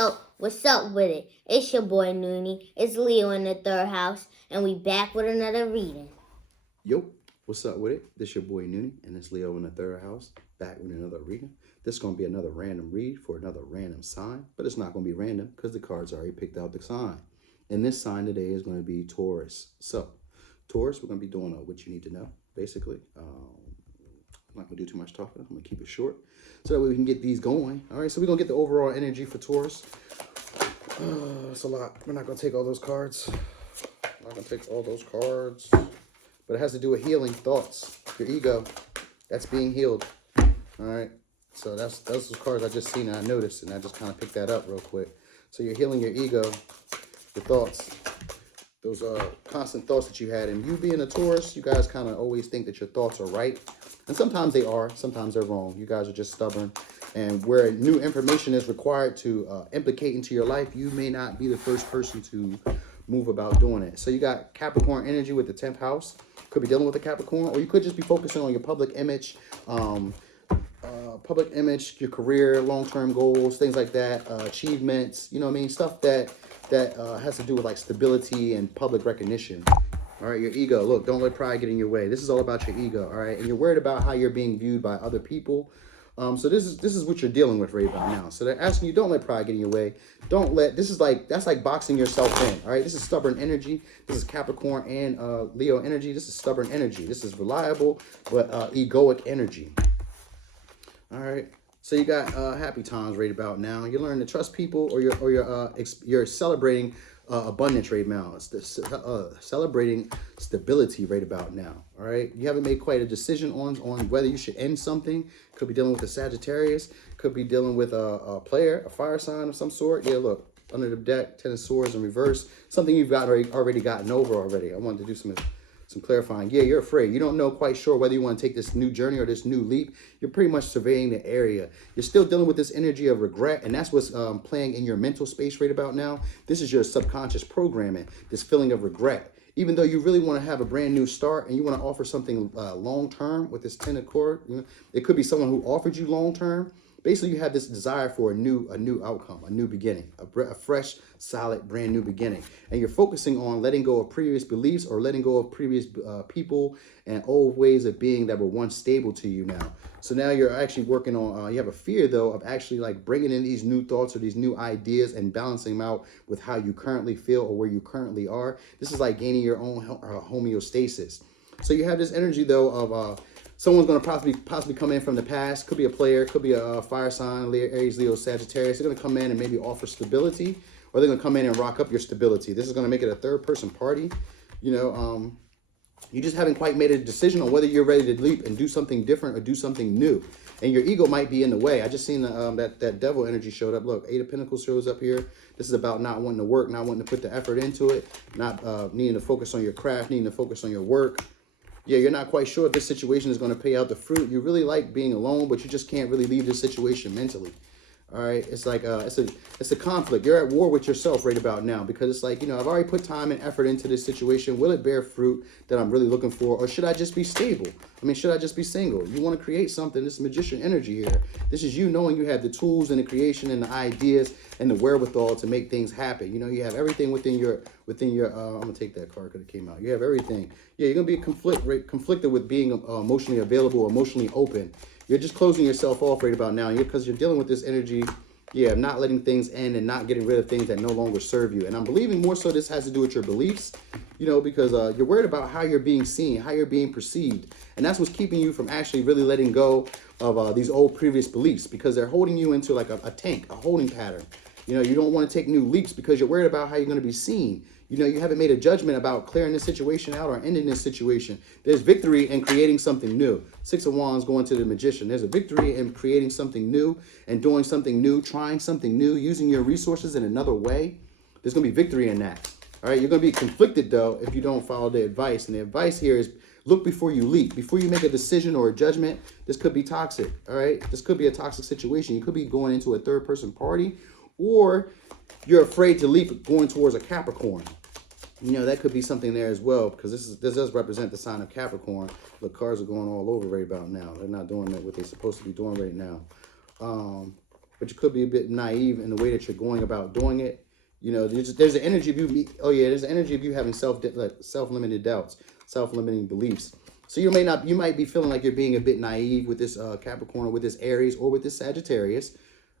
So, what's up with it? It's your boy Noonie. It's Leo in the third house, and we back with another reading. Yo, what's up with it? This your boy Noonie, and it's Leo in the third house, back with another reading. This is going to be another random read for another random sign, but it's not going to be random because the cards already picked out the sign. And this sign today is going to be Taurus. So, Taurus, we're going to be doing what you need to know, basically. I'm not going to do too much talking. I'm going to keep it short so that way we can get these going. All right, so we're going to get the overall energy for Taurus. It's a lot. We're not going to take all those cards. I'm not going to take all those cards. But it has to do with healing thoughts, your ego. That's being healed. All right. So that's those cards I just seen and I noticed, and I just kind of picked that up real quick. So you're healing your ego, your thoughts, those constant thoughts that you had. And you being a Taurus, you guys kind of always think that your thoughts are right. And sometimes they are, sometimes they're wrong. You guys are just stubborn. And where new information is required to implicate into your life, you may not be the first person to move about doing it. So you got Capricorn energy with the 10th house. Could be dealing with a Capricorn, or you could just be focusing on your public image, your career, long-term goals, things like that, achievements, you know what I mean? Stuff that has to do with like stability and public recognition. All right, your ego. Look, don't let pride get in your way. This is all about your ego, all right? And you're worried about how you're being viewed by other people. So this is what you're dealing with right about now. So they're asking you, don't let pride get in your way. Don't let, that's like boxing yourself in, all right? This is stubborn energy. This is Capricorn and Leo energy. This is stubborn energy. This is reliable, but egoic energy. All right. So you got happy times right about now. You learn to trust people, or you're celebrating abundance right now. It's celebrating stability right about now. All right. You haven't made quite a decision on whether you should end something. Could be dealing with a Sagittarius. Could be dealing with a player, a fire sign of some sort. Yeah, look, under the deck, 10 of swords in reverse. Something you've got already gotten over already. I wanted to do some clarifying. Yeah, you're afraid. You don't know quite sure whether you want to take this new journey or this new leap. You're pretty much surveying the area. You're still dealing with this energy of regret, and that's what's playing in your mental space right about now. This is your subconscious programming, this feeling of regret. Even though you really want to have a brand new start and you want to offer something long-term with this 10 of cord, you know, it could be someone who offered you long-term. Basically, you have this desire for a new outcome, a new beginning, a fresh, solid, brand new beginning. And you're focusing on letting go of previous beliefs or letting go of previous people and old ways of being that were once stable to you now. So now you're actually working on, you have a fear, though, of actually like bringing in these new thoughts or these new ideas and balancing them out with how you currently feel or where you currently are. This is like gaining your own homeostasis. So you have this energy, though, of someone's going to possibly come in from the past. Could be a player, could be a fire sign, Aries, Leo, Sagittarius. They're going to come in and maybe offer stability, or they're going to come in and rock up your stability. This is going to make it a third-person party. You know, you just haven't quite made a decision on whether you're ready to leap and do something different or do something new. And your ego might be in the way. I just seen that devil energy showed up. Look, 8 of Pentacles shows up here. This is about not wanting to work, not wanting to put the effort into it, not needing to focus on your craft, needing to focus on your work. Yeah, you're not quite sure if this situation is going to pay out the fruit. You really like being alone, but you just can't really leave this situation mentally. All right, it's like it's a conflict. You're at war with yourself right about now, because it's like, you know, I've already put time and effort into this situation. Will it bear fruit that I'm really looking for, or should I just be stable? I mean, should I just be single? You want to create something. This magician energy here. This is you knowing you have the tools and the creation and the ideas and the wherewithal to make things happen. You know, you have everything within your I'm gonna take that card because it came out. You have everything. Yeah, you're gonna be conflicted with being emotionally available, emotionally open. You're just closing yourself off right about now, because you're dealing with this energy, yeah, not letting things end and not getting rid of things that no longer serve you. And I'm believing more so this has to do with your beliefs, you know, because you're worried about how you're being seen, how you're being perceived. And that's what's keeping you from actually really letting go of these old previous beliefs, because they're holding you into like a tank, a holding pattern. You know, you don't want to take new leaps because you're worried about how you're going to be seen. You know, you haven't made a judgment about clearing this situation out or ending this situation. There's victory in creating something new. 6 of Wands going to the Magician. There's a victory in creating something new and doing something new, trying something new, using your resources in another way. There's going to be victory in that. All right, you're going to be conflicted, though, if you don't follow the advice. And the advice here is look before you leap. Before you make a decision or a judgment, this could be toxic. All right, this could be a toxic situation. You could be going into a third-person party, or you're afraid to leap going towards a Capricorn. You know, that could be something there as well, because this does represent the sign of Capricorn. The cards are going all over right about now. They're not doing what they're supposed to be doing right now. but you could be a bit naive in the way that you're going about doing it. You know, there's an energy of you. Oh yeah, there's an energy of you having self-limited doubts, self-limiting beliefs. So you might be feeling like you're being a bit naive with this Capricorn, or with this Aries, or with this Sagittarius,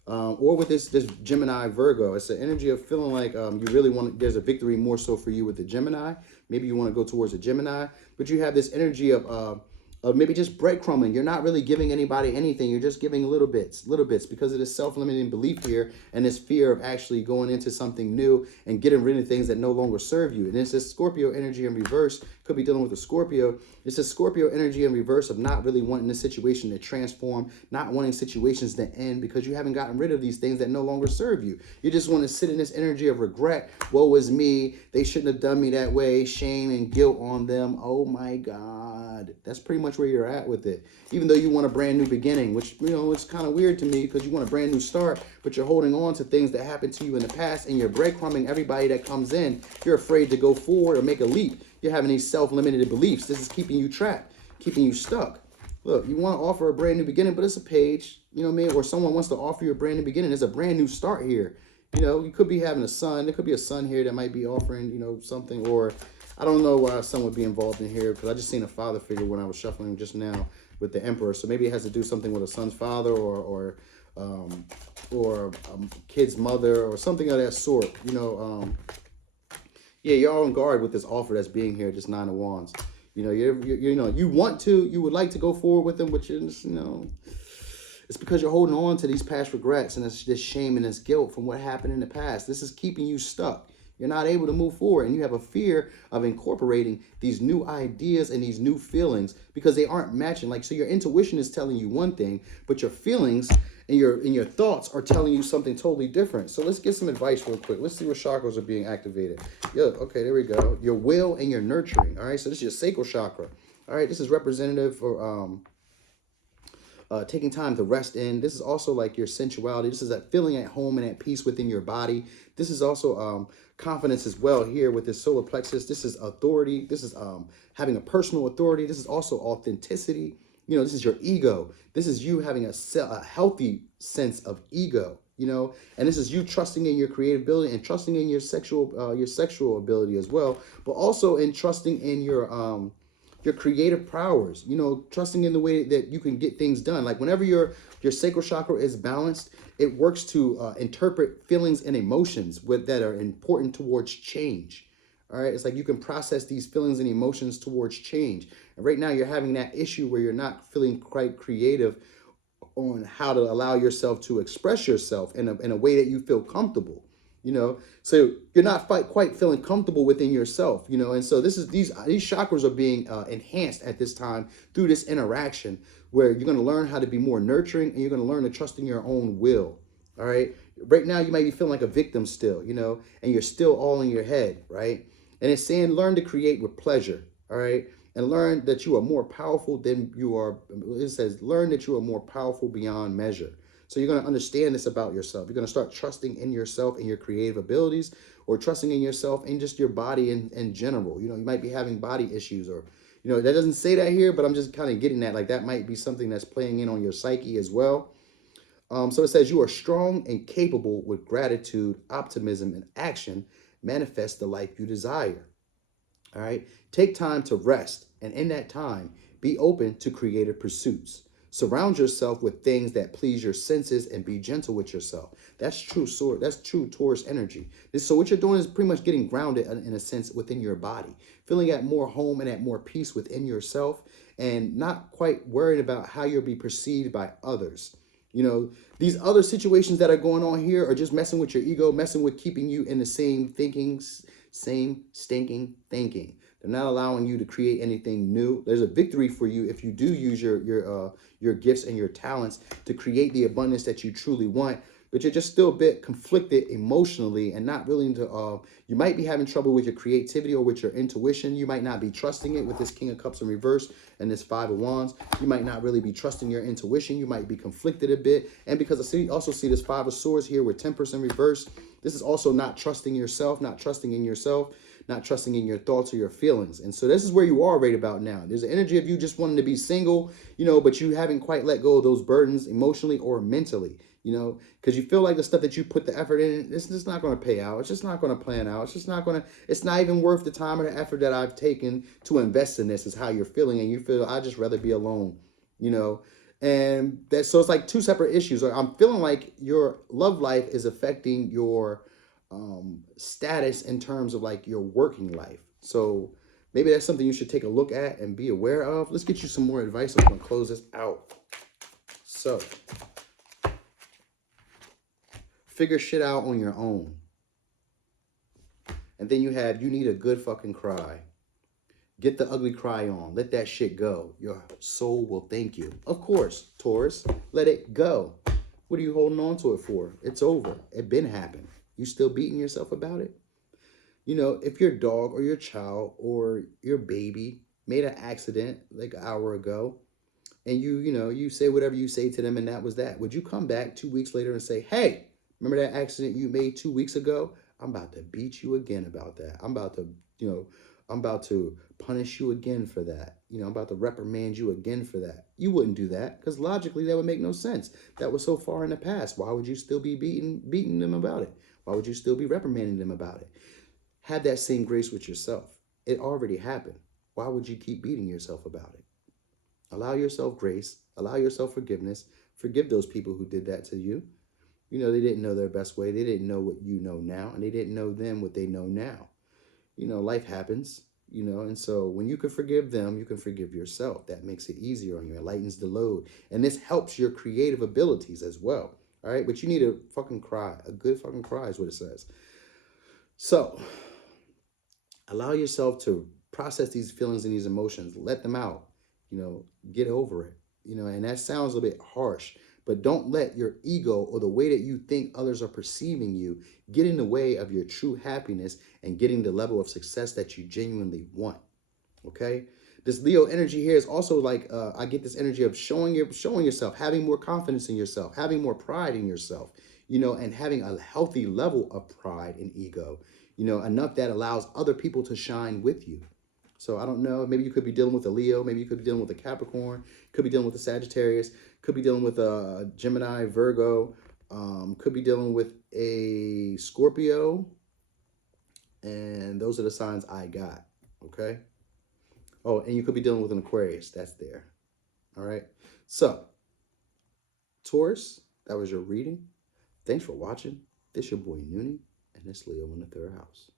or with this Gemini Virgo. It's an energy of feeling like you really want. There's a victory more so for you with the Gemini. Maybe you want to go towards a Gemini, but you have this energy of maybe just breadcrumbing. You're not really giving anybody anything. You're just giving little bits because of this self-limiting belief here and this fear of actually going into something new and getting rid of things that no longer serve you. And it's this Scorpio energy in reverse. Could be dealing with a Scorpio. It's a Scorpio energy in reverse of not really wanting the situation to transform, not wanting situations to end because you haven't gotten rid of these things that no longer serve you. You just want to sit in this energy of regret. Woe is me. They shouldn't have done me that way. Shame and guilt on them. Oh my God. That's pretty much where you're at with it. Even though you want a brand new beginning, which, you know, it's kind of weird to me because you want a brand new start, but you're holding on to things that happened to you in the past and you're breadcrumbing everybody that comes in. You're afraid to go forward or make a leap. You're having these self-limited beliefs. This is keeping you trapped, keeping you stuck. Look, you want to offer a brand new beginning, but it's a page, you know what I mean? Or someone wants to offer you a brand new beginning. There's a brand new start here. You know, you could be having a son. There could be a son here that might be offering, you know, something. Or I don't know why a son would be involved in here because I just seen a father figure when I was shuffling just now with the Emperor. So maybe it has to do something with a son's father or a kid's mother or something of that sort. You know, yeah, you're on guard with this offer that's being here, just Nine of Wands. You know, you would like to go forward with them, but you know, it's because you're holding on to these past regrets and this shame and this guilt from what happened in the past. This is keeping you stuck. You're not able to move forward, and you have a fear of incorporating these new ideas and these new feelings because they aren't matching. Like, so your intuition is telling you one thing, but your feelings and your thoughts are telling you something totally different. So let's get some advice real quick. Let's see what chakras are being activated. Yeah, okay, there we go. Your will and your nurturing. All right, so this is your sacral chakra. All right, this is representative for taking time to rest in. This is also like your sensuality. This is that feeling at home and at peace within your body. This is also confidence as well here with this solar plexus. This is authority. This is having a personal authority. This is also authenticity. You know, this is your ego. This is you having a healthy sense of ego, you know, and this is you trusting in your creative ability and trusting in your sexual ability as well, but also in trusting in your creative powers, you know, trusting in the way that you can get things done. Like whenever your sacral chakra is balanced, it works to interpret feelings and emotions that are important towards change. All right, it's like you can process these feelings and emotions towards change. And right now you're having that issue where you're not feeling quite creative on how to allow yourself to express yourself in a way that you feel comfortable, you know. So you're not quite feeling comfortable within yourself, you know. And so these chakras are being enhanced at this time through this interaction where you're going to learn how to be more nurturing and you're going to learn to trust in your own will. All right. Right now you might be feeling like a victim still, you know, and you're still all in your head, right? And it's saying learn to create with pleasure, all right? And learn that you are more powerful than you are. It says learn that you are more powerful beyond measure. So you're going to understand this about yourself. You're going to start trusting in yourself and your creative abilities, or trusting in yourself and just your body in general. You know, you might be having body issues, or, you know, that doesn't say that here, but I'm just kind of getting that. Like that might be something that's playing in on your psyche as well. So it says you are strong and capable with gratitude, optimism, and action. Manifest the life you desire. All right. Take time to rest. And in that time, be open to creative pursuits. Surround yourself with things that please your senses and be gentle with yourself. That's true Taurus energy. So what you're doing is pretty much getting grounded in a sense within your body, feeling at more home and at more peace within yourself, and not quite worried about how you'll be perceived by others. You know, these other situations that are going on here are just messing with your ego, messing with keeping you in the same stinking thinking. They're not allowing you to create anything new. There's a victory for you if you do use your gifts and your talents to create the abundance that you truly want. But you're just still a bit conflicted emotionally and not willing to, you might be having trouble with your creativity or with your intuition. You might not be trusting it with this King of Cups in reverse and this Five of Wands. You might not really be trusting your intuition. You might be conflicted a bit. And because I also see this Five of Swords here with Temperance in reverse, this is also not trusting yourself, not trusting in yourself. not trusting in your thoughts or your feelings. And so this is where you are right about now. There's an energy of you just wanting to be single, but you haven't quite let go of those burdens emotionally or mentally, because you feel like the stuff that you put the effort in, it's just not going to pay out. It's just not going to plan out. It's not even worth the time or the effort that I've taken to invest in this, is how you're feeling. And you feel, I'd just rather be alone, and so it's like two separate issues. I'm feeling like your love life is affecting your status in terms of like your working life. So maybe that's something you should take a look at and be aware of. Let's get you some more advice. I'm going to close this out. So figure shit out on your own. And then you need a good fucking cry. Get the ugly cry on. Let that shit go. Your soul will thank you. Of course, Taurus, let it go. What are you holding on to it for? It's over. It been happened. You still beating yourself about it? If your dog or your child or your baby made an accident like an hour ago, and you say whatever you say to them and that was that, would you come back 2 weeks later and say, hey, remember that accident you made 2 weeks ago? I'm about to beat you again about that. I'm about to punish you again for that. I'm about to reprimand you again for that. You wouldn't do that, because logically that would make no sense. That was so far in the past. Why would you still be beating them about it? Why would you still be reprimanding them about it? Have that same grace with yourself. It already happened. Why would you keep beating yourself about it? Allow yourself grace. Allow yourself forgiveness. Forgive those people who did that to you. They didn't know their best way. They didn't know what you know now, and they didn't know them what they know now. Life happens, and so when you can forgive them, you can forgive yourself. That makes it easier on you. It lightens the load. And this helps your creative abilities as well. All right. But you need a fucking cry. A good fucking cry is what it says. So allow yourself to process these feelings and these emotions. Let them out. Get over it. And that sounds a bit harsh, but don't let your ego or the way that you think others are perceiving you get in the way of your true happiness and getting the level of success that you genuinely want. Okay? This Leo energy here is also like, I get this energy of showing yourself, having more confidence in yourself, having more pride in yourself, and having a healthy level of pride and ego, enough that allows other people to shine with you. So I don't know, maybe you could be dealing with a Leo, maybe you could be dealing with a Capricorn, could be dealing with a Sagittarius, could be dealing with a Gemini, Virgo, could be dealing with a Scorpio, and those are the signs I got, okay? Oh, and you could be dealing with an Aquarius, that's there, all right? So, Taurus, that was your reading. Thanks for watching. This your boy Noonie, and this Leo in the third house.